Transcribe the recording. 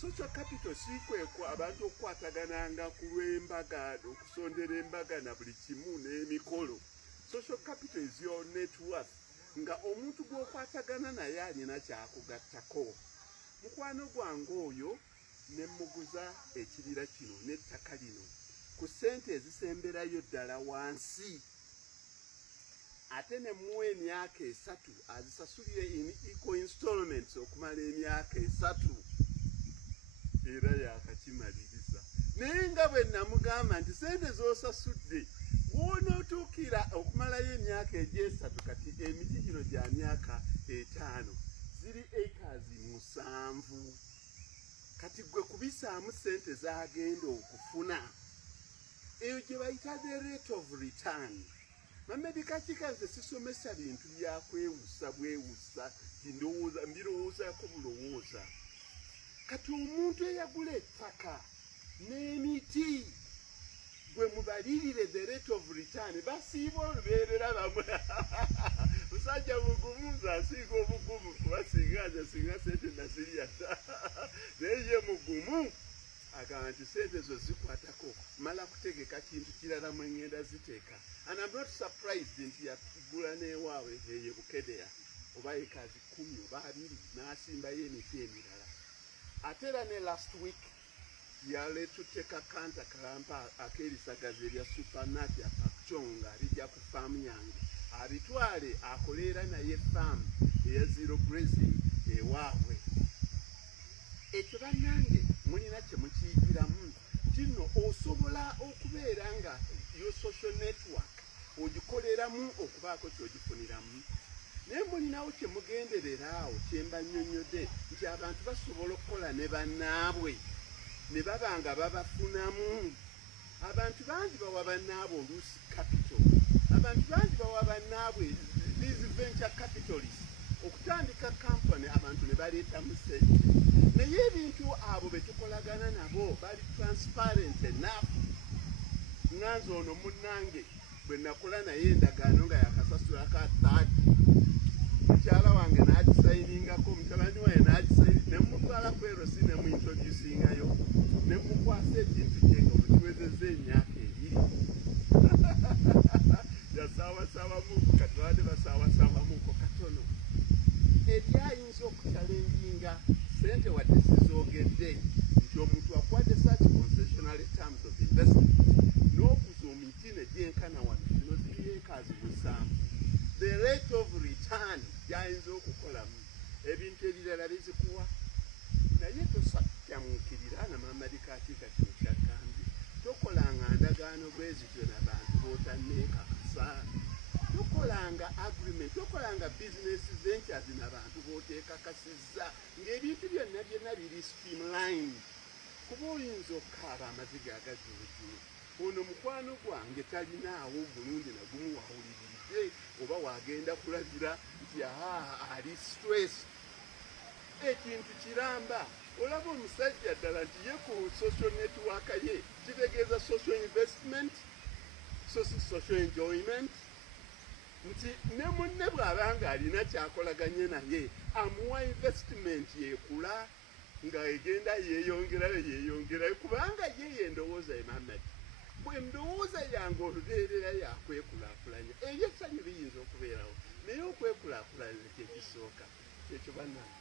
Social capital sikwekwa abantu okukwatagananga ku lw'embaga okusondera embaga na buli kimu n'emikolo. Social capital is your net worth. Nga omuntu gw'okwatagana naye alina kyakugattako. Mukwano gwange oyo ne muguza ekirira kino n'ettaka lino ku ssente ezisemberayo ddala wansi. Ate ne muwa emyaka 3 azisasulire in equal installments okumala emyaka 3. Era yakakimaliriza. Naye nga bwe namugamba nti ssente z'osasudde bw'onootuukira okumalayo emyaka egy'esatu kati emiti gino gya myaka 5 ziri acres 7. Kati gwe kubisaamu ssente z'agenda okufuna. Eyo gye bayita the rate of return. Mamedikakikaze sisomesa bintu byakwewusa bwewusa mbirowoozaako bulowooza. Kati omuntu eyagula ettaka n'emiti gwe mubalirire the rate of return basiiba olubeerera bamwe. Musajja mugumu asiiga obugumu kuba singa ssente nazirya dda. Naye ye mugumu agamba nti ssente zo zikwatako mala kutegeka kintu kirala mwe ngenda ziteeka. And I'm not surprised nti yagula n'ewaabwe eye Bukedea oba ekazi 10 oba 2 n'asimbayo emiti emirala. Ate era ne last week yaleetute kakanta kalampa akeerisagaza erya Supernat ya Pakchonga alijja ku faamu yange abitwale akoleera naye faamu eya Zero Grazing ewaabwe. Ekyo bannange mulina kye mukiyigiramu kino osobola okubeera nga yo social network ogikoleramu okubaako kyogifuniramu. Naye mulinawo kye mugenderera awo kye mbannyonnyodde nti abantu basobola okukola ne bannaabwe ne baba nga babafunamu. Abantu bangi bawa bannaabwe oluusi capital. Abantu bangi bawa bannaabwe these venture capitalists okutandika kampani abantu ne baleetamu ssente. Naye ebintu abo be tukolagana nabo bali transparent enough. Nganze ono munnange bwe nakola naye endagaano nga yakasasula ka 30. Mukyala wange n'agisayiningako mutabani waye n'agisayini ne mutwala ku erosi ne muintroducingayo ne mukwasa ekintu kye nga mukiwezezza emyaka 2. Yasaawasawamuko katwade basaawasawamuko katono. Ebyayinza okutalenginga ssente wadde sizoogedde nti omuntu akwadde such concessional terms of investment n'okuza omiti ne gyenkana wano zino ziri acres 7. The rate of return gyayinza okukolamu ebintu ebirala bizikuwa. Naye tosakyamuukirira na Mamadi Katika kino kyagambye tokolanga ndagaano bwe zityo n'abantu b'otanneekakasa. Tokolanga agreement, tokolanga business ventures n'abantu b'oteekakasizza ng'ebintu byonna biri streamline. Kuba oyinza okukaaba amaziga agajuuju. Ono mukwano gwange talinaawo bulungi nagumu wawuliridde oba wagenda kulagira nti ali stress. Ekintu kiramba olaba omusajja ddala nti ye ku social network ye kitegeeza social investment, social enjoyment. Nti ne munne bw'abanga alina kyakolaganye naye amuwa investment yekula nga egenda yeeyongerayo kubanga ye yendowooza Emamadi. Bwe ndowooza yange olubeerera yakwekulaakulanya ebyo essanyu biyinza okubeerawo naye okwekulaakulanya kye kisooka. Ekyo bannange